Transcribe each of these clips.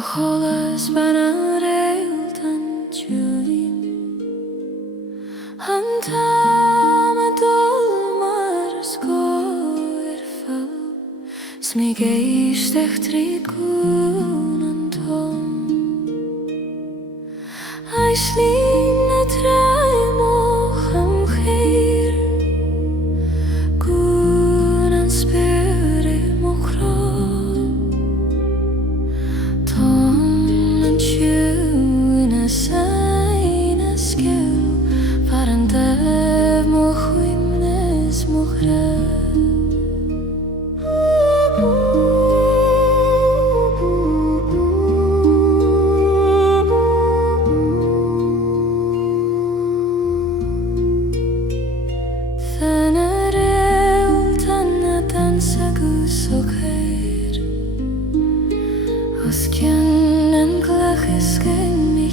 sholas bana reultan ciùin Dul mar falbh smig èisteachd tonn Aisling na chàmhchair speur chrò Tonnan ciùin seinn sgeul taobh chuimhne chràdh Os ceann glach ciùimhne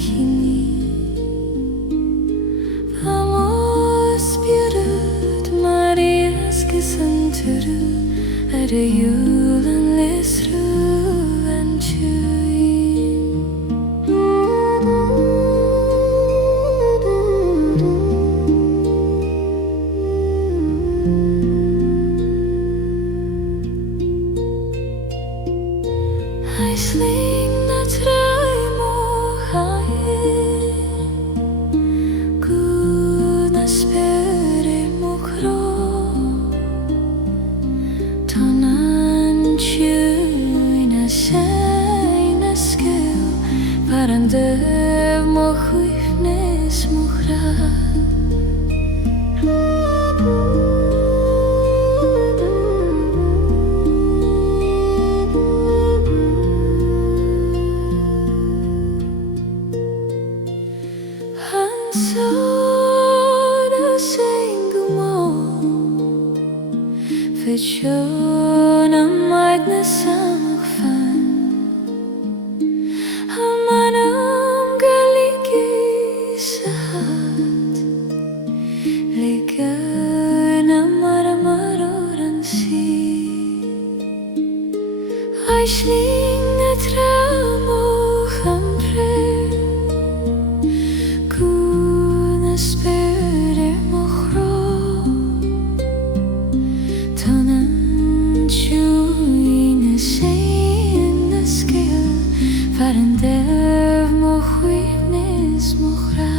speur Marias gisanturu reultan reultan ciùin Aisling na chàmhchair speur chrò Tonnan ciùin seinn sgeul taobh chuimhne chràdh Fitchon am maidne samach fan Manam Gaelic Aisling Ligan am Aisling na chàmhchair speur chrò Tonnan ciùin seinn sgeul taobh chuimhne chràdh